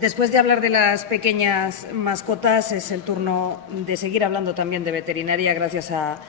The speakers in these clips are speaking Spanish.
Después de hablar de las pequeñas mascotas, es el turno de seguir hablando también de veterinaria, gracias a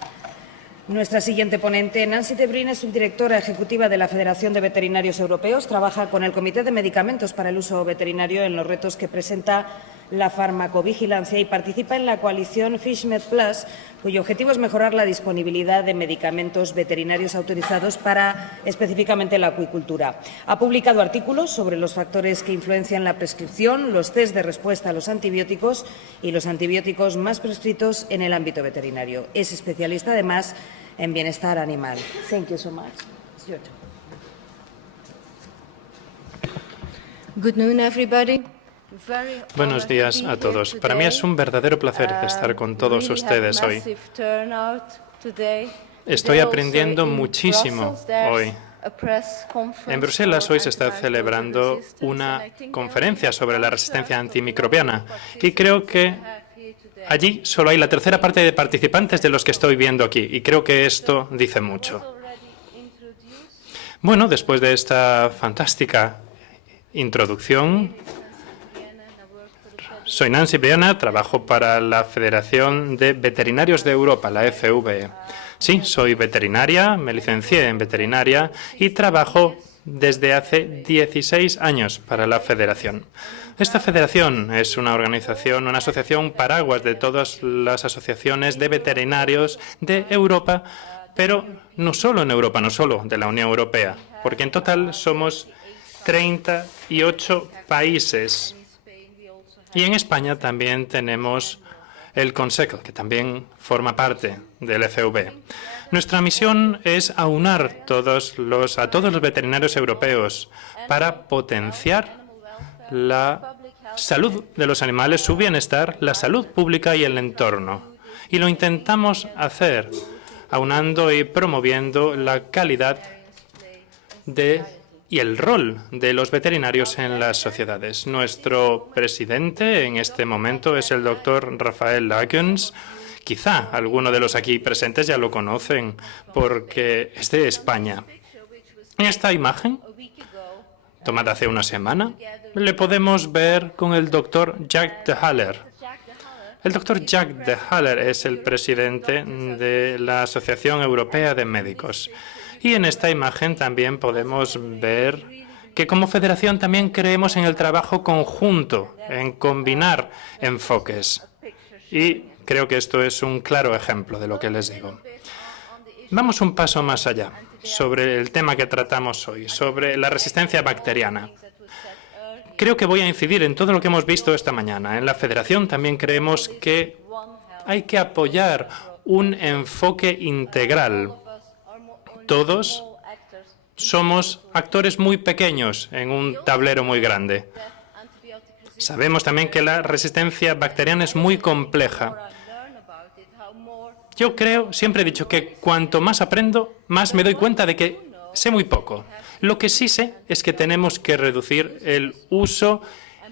nuestra siguiente ponente. Nancy de Bruyn es subdirectora ejecutiva de la Federación de Veterinarios Europeos. Trabaja con el Comité de Medicamentos para el Uso Veterinario en los retos que presenta la farmacovigilancia y participa en la coalición FishMed Plus, cuyo objetivo es mejorar la disponibilidad de medicamentos veterinarios autorizados para específicamente la acuicultura. Ha publicado artículos sobre los factores que influencian la prescripción, los test de respuesta a los antibióticos y los antibióticos más prescritos en el ámbito veterinario. Es especialista, además, en bienestar animal. Thank you so much. It's your turn. Good noon, everybody. Buenos días a todos. Para mí es un verdadero placer estar con todos ustedes hoy. Estoy aprendiendo muchísimo hoy. En Bruselas hoy se está celebrando una conferencia sobre la resistencia antimicrobiana y creo que allí solo hay la tercera parte de participantes de los que estoy viendo aquí y creo que esto dice mucho. Bueno, después de esta fantástica introducción, soy Nancy Viana, trabajo para la Federación de Veterinarios de Europa, la FVE. Sí, soy veterinaria, me licencié en veterinaria y trabajo desde hace 16 años para la Federación. Esta federación es una organización, una asociación paraguas de todas las asociaciones de veterinarios de Europa, pero no solo en Europa, no solo de la Unión Europea, porque en total somos 38 países. Y en España también tenemos el Consejo, que también forma parte del FV. Nuestra misión es aunar a todos los veterinarios europeos para potenciar la salud de los animales, su bienestar, la salud pública y el entorno. Y lo intentamos hacer aunando y promoviendo la calidad y el rol de los veterinarios en las sociedades. Nuestro presidente en este momento es el doctor Rafael Lakens. Quizá algunos de los aquí presentes ya lo conocen porque es de España. En esta imagen, tomada hace una semana, le podemos ver con el doctor Jack de Haller. El doctor Jack de Haller es el presidente de la Asociación Europea de Médicos. Y en esta imagen también podemos ver que como federación también creemos en el trabajo conjunto, en combinar enfoques. Y creo que esto es un claro ejemplo de lo que les digo. Vamos un paso más allá sobre el tema que tratamos hoy, sobre la resistencia bacteriana. Creo que voy a incidir en todo lo que hemos visto esta mañana. En la federación también creemos que hay que apoyar un enfoque integral. Todos somos actores muy pequeños en un tablero muy grande. Sabemos también que la resistencia bacteriana es muy compleja. Yo creo, siempre he dicho que cuanto más aprendo, más me doy cuenta de que sé muy poco. Lo que sí sé es que tenemos que reducir el uso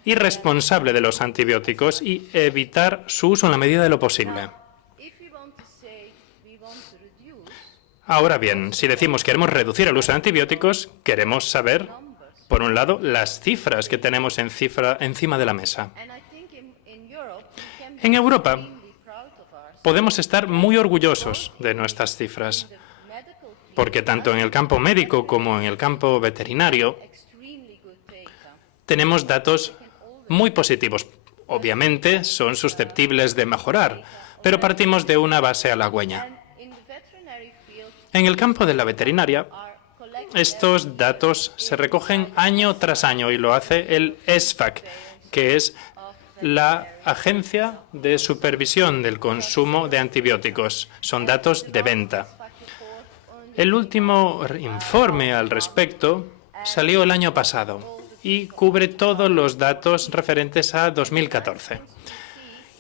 irresponsable de los antibióticos y evitar su uso en la medida de lo posible. Ahora bien, si decimos que queremos reducir el uso de antibióticos, queremos saber, por un lado, las cifras que tenemos encima de la mesa. En Europa podemos estar muy orgullosos de nuestras cifras, porque tanto en el campo médico como en el campo veterinario tenemos datos muy positivos. Obviamente son susceptibles de mejorar, pero partimos de una base halagüeña. En el campo de la veterinaria, estos datos se recogen año tras año y lo hace el ESFAC, que es la Agencia de Supervisión del Consumo de Antibióticos. Son datos de venta. El último informe al respecto salió el año pasado y cubre todos los datos referentes a 2014.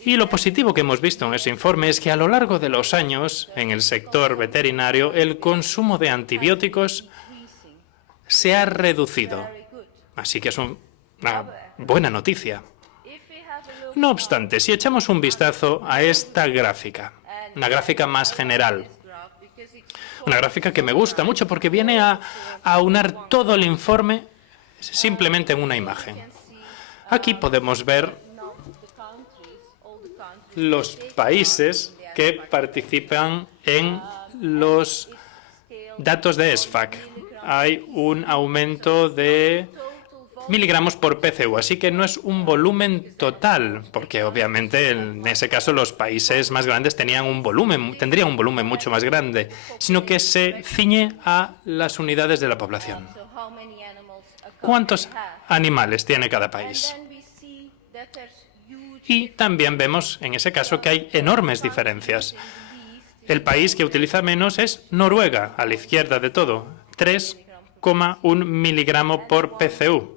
Y lo positivo que hemos visto en ese informe es que a lo largo de los años, en el sector veterinario, el consumo de antibióticos se ha reducido. Así que es una buena noticia. No obstante, si echamos un vistazo a esta gráfica, una gráfica más general, una gráfica que me gusta mucho porque viene a aunar todo el informe simplemente en una imagen. Aquí podemos ver los países que participan en los datos de SFAC. Hay un aumento de miligramos por PCU, así que no es un volumen total, porque obviamente en ese caso los países más grandes tendrían un volumen mucho más grande, sino que se ciñe a las unidades de la población. ¿Cuántos animales tiene cada país? Y también vemos en ese caso que hay enormes diferencias. El país que utiliza menos es Noruega, a la izquierda de todo, 3,1 miligramo por PCU.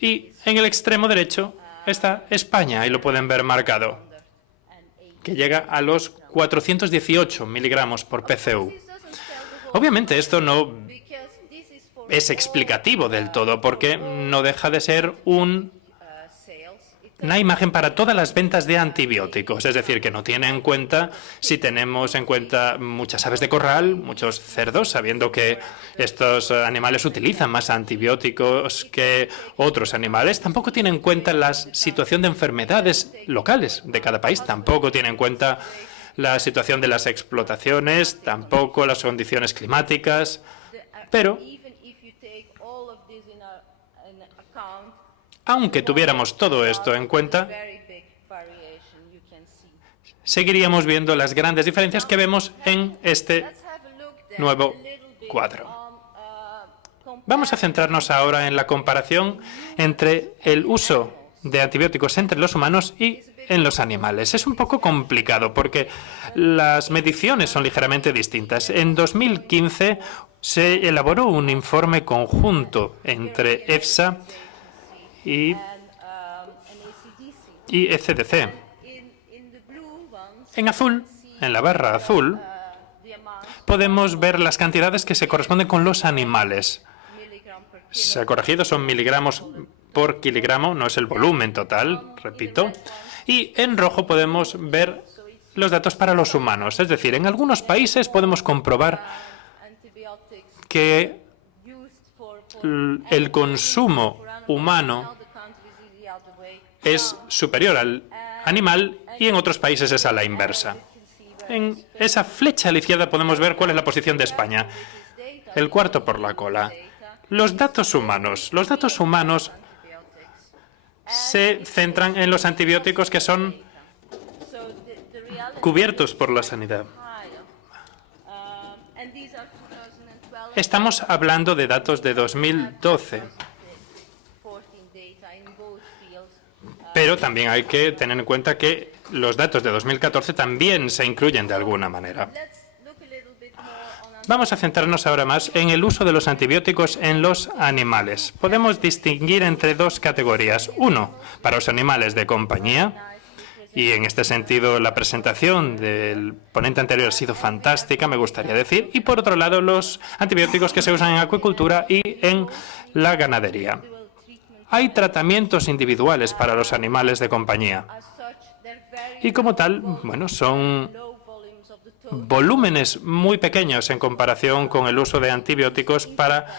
Y en el extremo derecho está España, y lo pueden ver marcado, que llega a los 418 miligramos por PCU. Obviamente esto no es explicativo del todo, porque no deja de ser una imagen para todas las ventas de antibióticos, es decir, que no tiene en cuenta si tenemos en cuenta muchas aves de corral, muchos cerdos, sabiendo que estos animales utilizan más antibióticos que otros animales. Tampoco tiene en cuenta la situación de enfermedades locales de cada país, tampoco tiene en cuenta la situación de las explotaciones, tampoco las condiciones climáticas, pero aunque tuviéramos todo esto en cuenta, seguiríamos viendo las grandes diferencias que vemos en este nuevo cuadro. Vamos a centrarnos ahora en la comparación entre el uso de antibióticos entre los humanos y en los animales. Es un poco complicado porque las mediciones son ligeramente distintas. En 2015 se elaboró un informe conjunto entre EFSA y ECDC. En azul, en la barra azul, podemos ver las cantidades que se corresponden con los animales. Se ha corregido, son miligramos por kilogramo, no es el volumen total, repito. Y en rojo podemos ver los datos para los humanos. Es decir, en algunos países podemos comprobar que el consumo humano es superior al animal y en otros países es a la inversa. En esa flecha a la izquierda podemos ver cuál es la posición de España. El cuarto por la cola. Los datos humanos. Los datos humanos se centran en los antibióticos que son cubiertos por la sanidad. Estamos hablando de datos de 2012. Pero también hay que tener en cuenta que los datos de 2014 también se incluyen de alguna manera. Vamos a centrarnos ahora más en el uso de los antibióticos en los animales. Podemos distinguir entre dos categorías. Uno, para los animales de compañía, y en este sentido la presentación del ponente anterior ha sido fantástica, me gustaría decir. Y por otro lado, los antibióticos que se usan en acuicultura y en la ganadería. Hay tratamientos individuales para los animales de compañía. Y como tal, bueno, son volúmenes muy pequeños en comparación con el uso de antibióticos para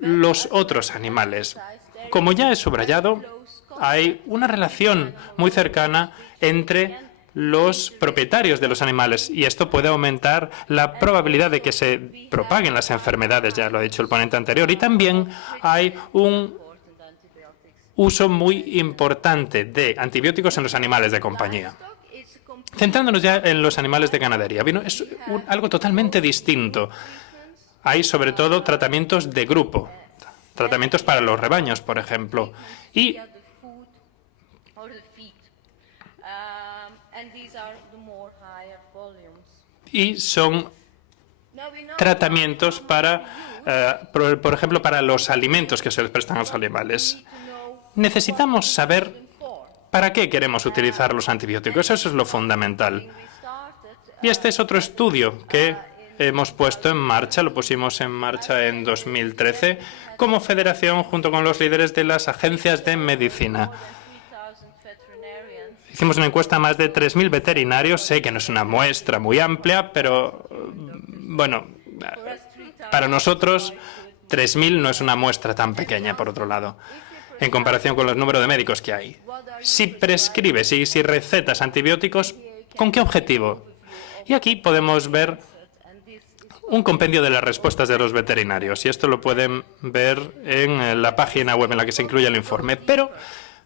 los otros animales. Como ya he subrayado, hay una relación muy cercana entre los propietarios de los animales y esto puede aumentar la probabilidad de que se propaguen las enfermedades, ya lo ha dicho el ponente anterior, y también hay un uso muy importante de antibióticos en los animales de compañía. Centrándonos ya en los animales de ganadería, es algo totalmente distinto. Hay sobre todo tratamientos de grupo, tratamientos para los rebaños, por ejemplo, y son tratamientos para, por ejemplo, para los alimentos que se les prestan a los animales. Necesitamos saber para qué queremos utilizar los antibióticos. Eso es lo fundamental. Y este es otro estudio que hemos puesto en marcha, lo pusimos en marcha en 2013, como federación junto con los líderes de las agencias de medicina. Hicimos una encuesta a más de 3.000 veterinarios. Sé que no es una muestra muy amplia, pero, bueno, para nosotros 3.000 no es una muestra tan pequeña, por otro lado. en comparación con el número de médicos que hay. Si prescribes y si recetas antibióticos, ¿con qué objetivo? Y aquí podemos ver un compendio de las respuestas de los veterinarios, y esto lo pueden ver en la página web en la que se incluye el informe. Pero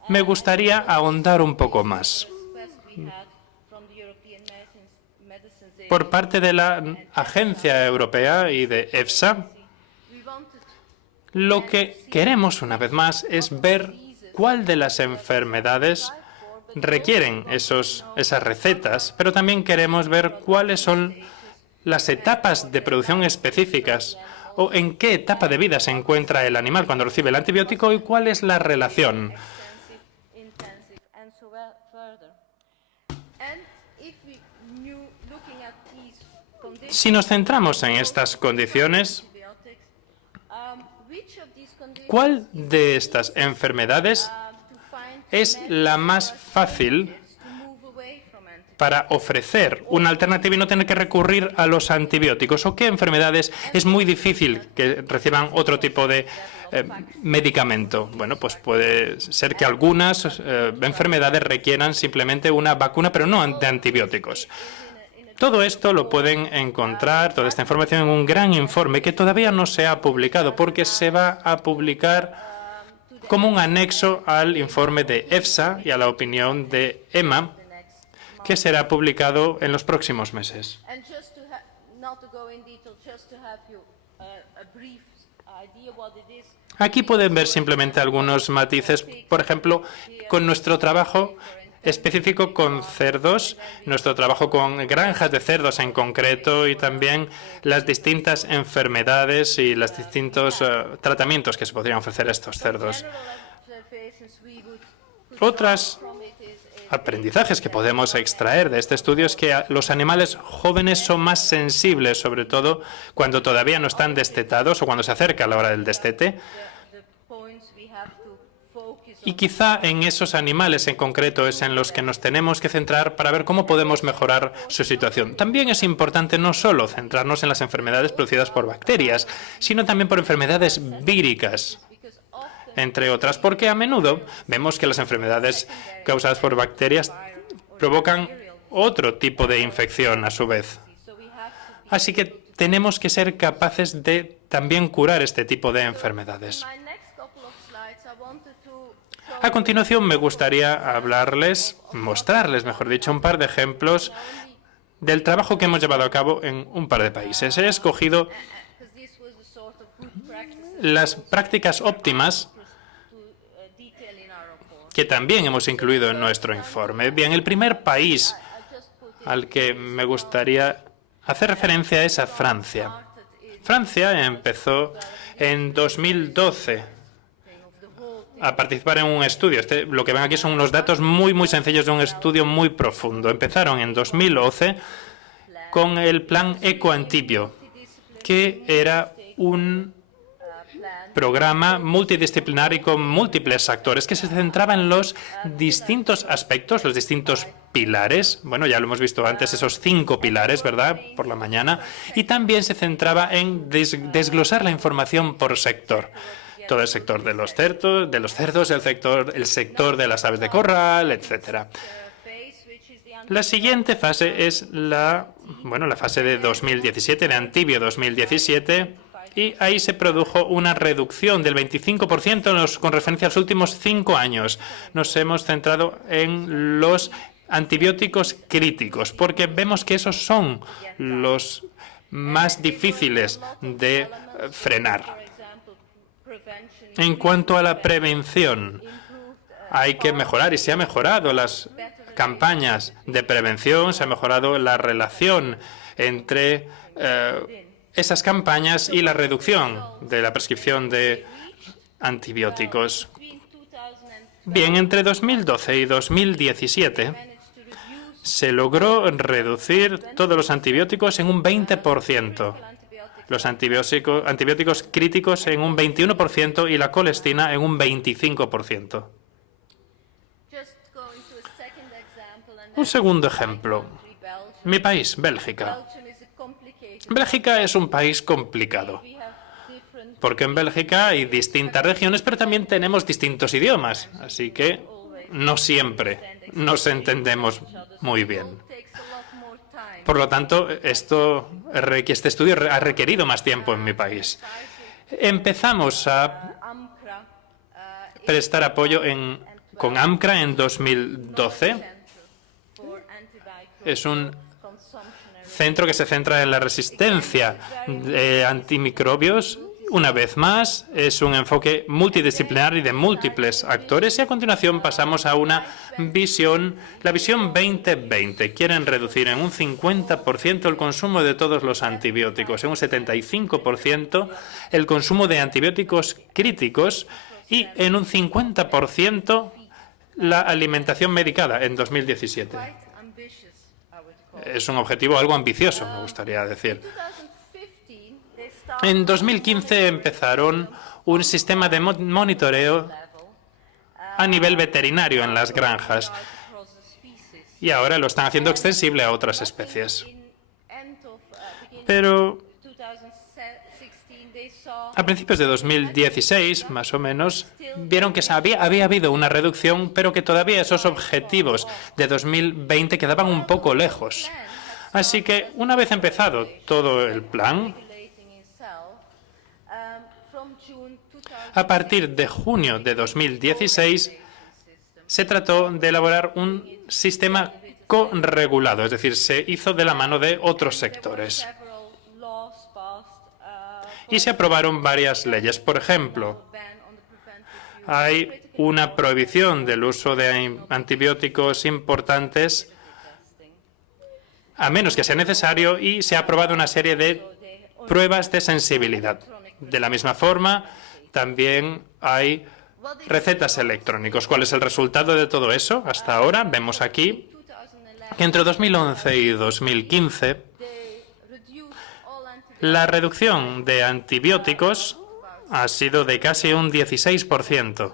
me gustaría ahondar un poco más. Por parte de la Agencia Europea y de EFSA, lo que queremos, una vez más, es ver cuál de las enfermedades requieren esas recetas, pero también queremos ver cuáles son las etapas de producción específicas o en qué etapa de vida se encuentra el animal cuando recibe el antibiótico y cuál es la relación. Si nos centramos en estas condiciones, ¿cuál de estas enfermedades es la más fácil para ofrecer una alternativa y no tener que recurrir a los antibióticos? ¿O qué enfermedades es muy difícil que reciban otro tipo de medicamento? Bueno, pues puede ser que algunas enfermedades requieran simplemente una vacuna, pero no de antibióticos. Todo esto lo pueden encontrar, toda esta información, en un gran informe que todavía no se ha publicado, porque se va a publicar como un anexo al informe de EFSA y a la opinión de EMA, que será publicado en los próximos meses. Aquí pueden ver simplemente algunos matices, por ejemplo, con nuestro trabajo específico con cerdos, nuestro trabajo con granjas de cerdos en concreto, y también las distintas enfermedades y los distintos tratamientos que se podrían ofrecer a estos cerdos. Otros aprendizajes que podemos extraer de este estudio es que los animales jóvenes son más sensibles, sobre todo cuando todavía no están destetados o cuando se acerca la hora del destete. Y quizá en esos animales en concreto es en los que nos tenemos que centrar para ver cómo podemos mejorar su situación. También es importante no solo centrarnos en las enfermedades producidas por bacterias, sino también por enfermedades víricas, entre otras, porque a menudo vemos que las enfermedades causadas por bacterias provocan otro tipo de infección a su vez. Así que tenemos que ser capaces de también curar este tipo de enfermedades. A continuación me gustaría mostrarles, mejor dicho, un par de ejemplos del trabajo que hemos llevado a cabo en un par de países. He escogido las prácticas óptimas que también hemos incluido en nuestro informe. Bien, el primer país al que me gustaría hacer referencia es a Francia. Francia empezó en 2012 a participar en un estudio. Lo que ven aquí son unos datos muy sencillos de un estudio muy profundo. Empezaron en 2011 con el plan EcoAntibio, que era un programa multidisciplinario con múltiples actores que se centraba en los distintos aspectos, los distintos pilares. Bueno, ya lo hemos visto antes, esos 5 pilares, ¿verdad?, por la mañana. Y también se centraba en desglosar la información por sector. Todo el sector de los cerdos, el sector de las aves de corral, etcétera. La siguiente fase es la fase de 2017, de Antibio 2017, y ahí se produjo una reducción del 25% con referencia a los últimos 5 años. Nos hemos centrado en los antibióticos críticos, porque vemos que esos son los más difíciles de frenar. En cuanto a la prevención, hay que mejorar, y se ha mejorado las campañas de prevención, se ha mejorado la relación entre esas campañas y la reducción de la prescripción de antibióticos. Bien, entre 2012 y 2017 se logró reducir todos los antibióticos en un 20%. Los antibióticos críticos en un 21% y la colestina en un 25%. Un segundo ejemplo. Mi país, Bélgica. Bélgica es un país complicado. porque en Bélgica hay distintas regiones, pero también tenemos distintos idiomas, así que no siempre nos entendemos muy bien. Por lo tanto, este estudio ha requerido más tiempo en mi país. Empezamos a prestar apoyo con AMCRA en 2012. Es un centro que se centra en la resistencia de antimicrobios. Una vez más, es un enfoque multidisciplinar y de múltiples actores. Y a continuación pasamos a una visión, la visión 2020. Quieren reducir en un 50% el consumo de todos los antibióticos, en un 75% el consumo de antibióticos críticos y en un 50% la alimentación medicada en 2017. Es un objetivo algo ambicioso, me gustaría decir. En 2015 empezaron un sistema de monitoreo a nivel veterinario en las granjas y ahora lo están haciendo extensible a otras especies. Pero a principios de 2016, más o menos, vieron que había habido una reducción, pero que todavía esos objetivos de 2020 quedaban un poco lejos. Así que, una vez empezado todo el plan, a partir de junio de 2016, se trató de elaborar un sistema corregulado, es decir, se hizo de la mano de otros sectores. Y se aprobaron varias leyes. Por ejemplo, hay una prohibición del uso de antibióticos importantes a menos que sea necesario y se ha aprobado una serie de pruebas de sensibilidad. De la misma forma, también hay recetas electrónicas. ¿Cuál es el resultado de todo eso? Hasta ahora vemos aquí que entre 2011 y 2015 la reducción de antibióticos ha sido de casi un 16%.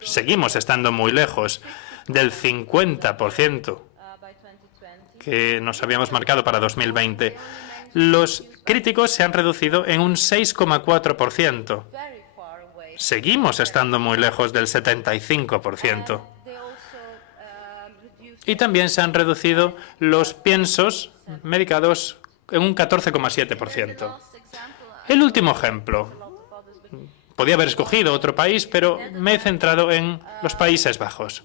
Seguimos estando muy lejos del 50% que nos habíamos marcado para 2020. Los críticos se han reducido en un 6,4%. Seguimos estando muy lejos del 75%. Y también se han reducido los piensos medicados en un 14,7%. El último ejemplo. Podía haber escogido otro país, pero me he centrado en los Países Bajos.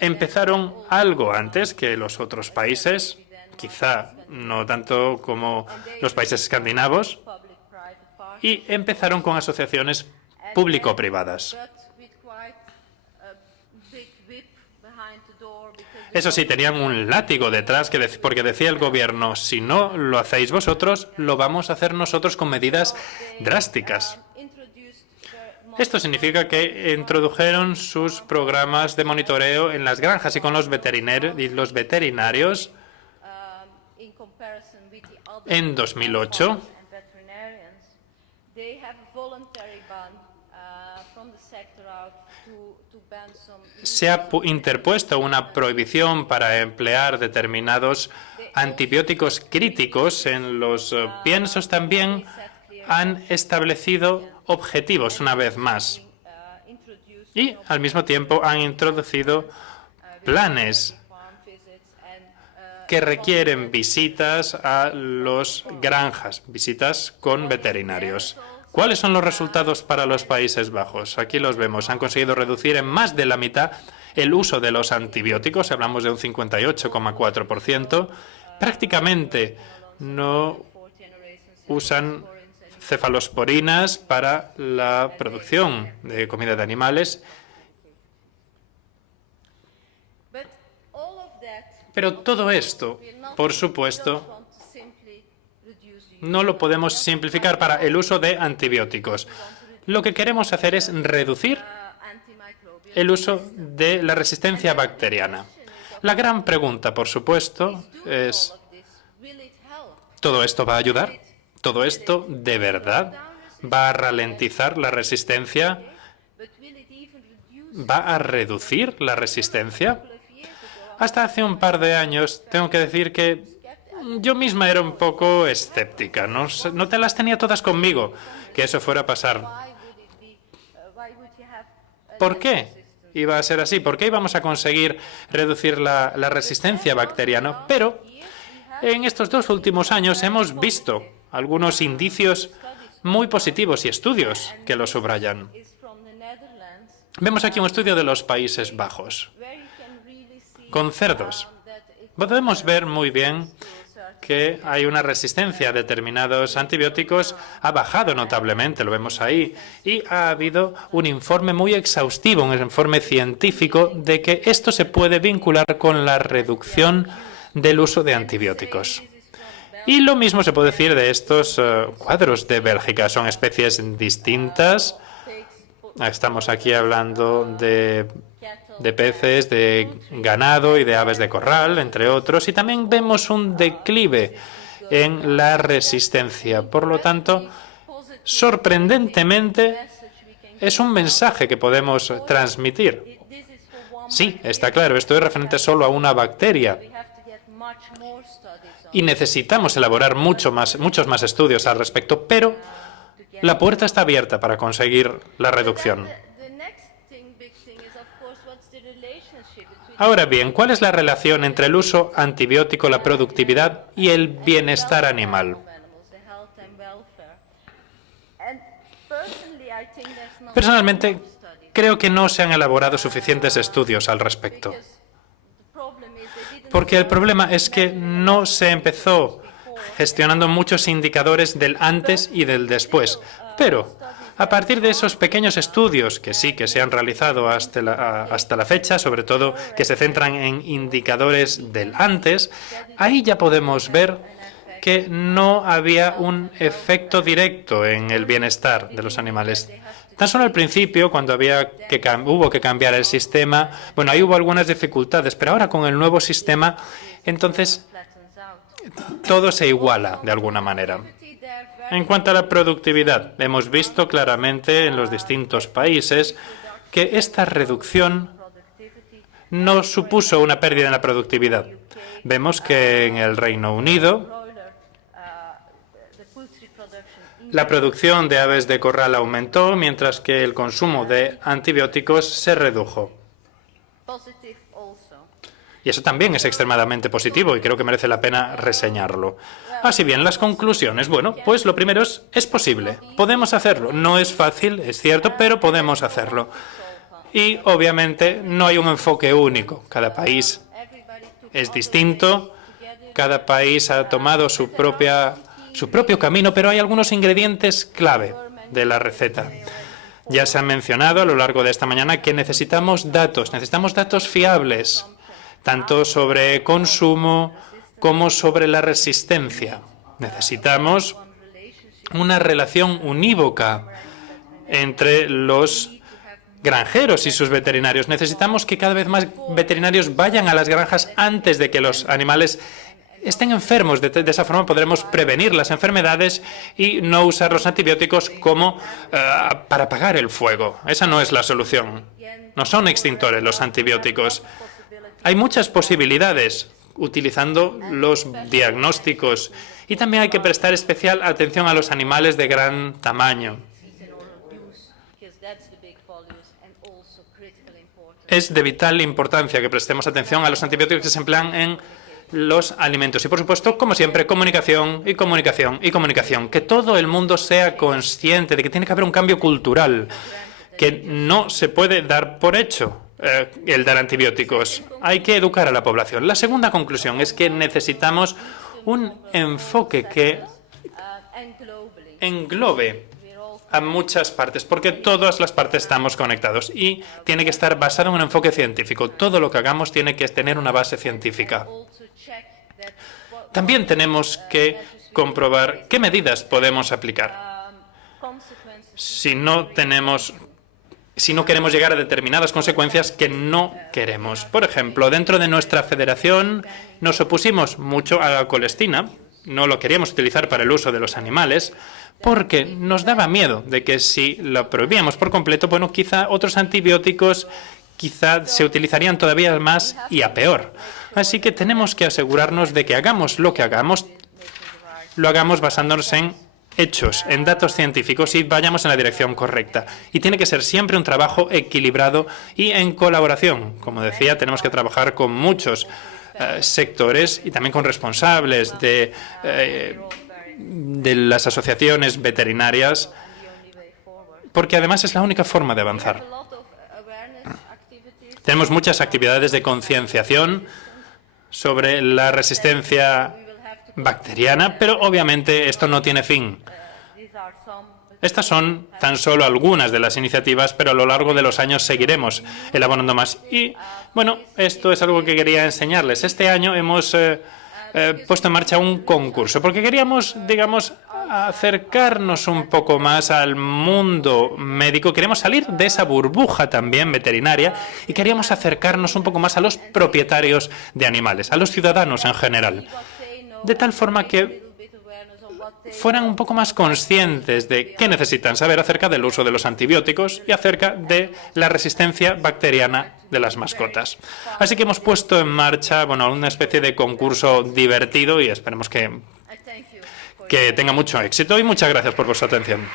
Empezaron algo antes que los otros países, quizá no tanto como los países escandinavos, y empezaron con asociaciones público-privadas. Eso sí, tenían un látigo detrás porque decía el gobierno, si no lo hacéis vosotros, lo vamos a hacer nosotros con medidas drásticas. Esto significa que introdujeron sus programas de monitoreo en las granjas y con los veterinarios. En 2008 se ha interpuesto una prohibición para emplear determinados antibióticos críticos en los piensos. También han establecido objetivos una vez más y al mismo tiempo han introducido planes que requieren visitas a las granjas, visitas con veterinarios. ¿Cuáles son los resultados para los Países Bajos? Aquí los vemos. Han conseguido reducir en más de la mitad el uso de los antibióticos. Hablamos de un 58,4%. Prácticamente no usan cefalosporinas para la producción de comida de animales. Pero todo esto, por supuesto, no lo podemos simplificar para el uso de antibióticos. Lo que queremos hacer es reducir el uso de la resistencia bacteriana. La gran pregunta, por supuesto, es, ¿todo esto va a ayudar? ¿Todo esto de verdad va a ralentizar la resistencia? ¿Va a reducir la resistencia? Hasta hace un par de años tengo que decir que yo misma era un poco escéptica. No te las tenía todas conmigo que eso fuera a pasar. ¿Por qué iba a ser así? ¿Por qué íbamos a conseguir reducir la resistencia bacteriana? Pero en estos 2 últimos años hemos visto algunos indicios muy positivos y estudios que lo subrayan. Vemos aquí un estudio de los Países Bajos con cerdos. Podemos ver muy bien que hay una resistencia a determinados antibióticos, ha bajado notablemente, lo vemos ahí, y ha habido un informe muy exhaustivo, un informe científico, de que esto se puede vincular con la reducción del uso de antibióticos. Y lo mismo se puede decir de estos cuadros de Bélgica. Son especies distintas. Estamos aquí hablando de peces, de ganado y de aves de corral, entre otros. Y también vemos un declive en la resistencia. Por lo tanto, sorprendentemente, es un mensaje que podemos transmitir. Sí, está claro, esto es referente solo a una bacteria. Y necesitamos elaborar muchos más estudios al respecto, pero la puerta está abierta para conseguir la reducción. Ahora bien, ¿cuál es la relación entre el uso antibiótico, la productividad y el bienestar animal? Personalmente, creo que no se han elaborado suficientes estudios al respecto. Porque el problema es que no se empezó gestionando muchos indicadores del antes y del después. Pero a partir de esos pequeños estudios que sí que se han realizado hasta la fecha, sobre todo que se centran en indicadores del antes, ahí ya podemos ver que no había un efecto directo en el bienestar de los animales. Tan solo al principio, cuando hubo que cambiar el sistema, bueno, ahí hubo algunas dificultades, pero ahora con el nuevo sistema, entonces todo se iguala de alguna manera. En cuanto a la productividad, hemos visto claramente en los distintos países que esta reducción no supuso una pérdida en la productividad. Vemos que en el Reino Unido la producción de aves de corral aumentó, mientras que el consumo de antibióticos se redujo. Y eso también es extremadamente positivo y creo que merece la pena reseñarlo. Así bien, las conclusiones. Bueno, pues lo primero es posible. Podemos hacerlo. No es fácil, es cierto, pero podemos hacerlo. Y obviamente no hay un enfoque único. Cada país es distinto. Cada país ha tomado su propio camino, pero hay algunos ingredientes clave de la receta. Ya se ha mencionado a lo largo de esta mañana que necesitamos datos fiables, tanto sobre consumo como sobre la resistencia. Necesitamos una relación unívoca entre los granjeros y sus veterinarios. Necesitamos que cada vez más veterinarios vayan a las granjas antes de que los animales estén enfermos. De esa forma podremos prevenir las enfermedades y no usar los antibióticos como para apagar el fuego. Esa no es la solución. No son extintores los antibióticos. Hay muchas posibilidades utilizando los diagnósticos y también hay que prestar especial atención a los animales de gran tamaño. Es de vital importancia que prestemos atención a los antibióticos que se emplean en los alimentos. Y, por supuesto, como siempre, comunicación y comunicación y comunicación. Que todo el mundo sea consciente de que tiene que haber un cambio cultural, que no se puede dar por hecho el dar antibióticos. Hay que educar a la población. La segunda conclusión es que necesitamos un enfoque que englobe a muchas partes, porque todas las partes estamos conectados y tiene que estar basado en un enfoque científico. Todo lo que hagamos tiene que tener una base científica. También tenemos que comprobar qué medidas podemos aplicar. Si no queremos llegar a determinadas consecuencias que no queremos. Por ejemplo, dentro de nuestra federación nos opusimos mucho a la colestina. No lo queríamos utilizar para el uso de los animales porque nos daba miedo de que si lo prohibíamos por completo, bueno, quizá otros antibióticos quizá se utilizarían todavía más y a peor. Así que tenemos que asegurarnos de que hagamos lo que hagamos, lo hagamos basándonos en hechos, en datos científicos y vayamos en la dirección correcta. Y tiene que ser siempre un trabajo equilibrado y en colaboración. Como decía, tenemos que trabajar con muchos sectores y también con responsables de las asociaciones veterinarias, porque además es la única forma de avanzar. Tenemos muchas actividades de concienciación sobre la resistencia bacteriana, pero obviamente esto no tiene fin. Estas son tan solo algunas de las iniciativas, pero a lo largo de los años seguiremos elaborando más. Y, bueno, esto es algo que quería enseñarles. Este año hemos puesto en marcha un concurso, porque queríamos, digamos, acercarnos un poco más al mundo médico. Queremos salir de esa burbuja también veterinaria y queríamos acercarnos un poco más a los propietarios de animales, a los ciudadanos en general, de tal forma que fueran un poco más conscientes de qué necesitan saber acerca del uso de los antibióticos y acerca de la resistencia bacteriana de las mascotas. Así que hemos puesto en marcha, bueno, una especie de concurso divertido y esperemos que tenga mucho éxito. Y muchas gracias por vuestra atención.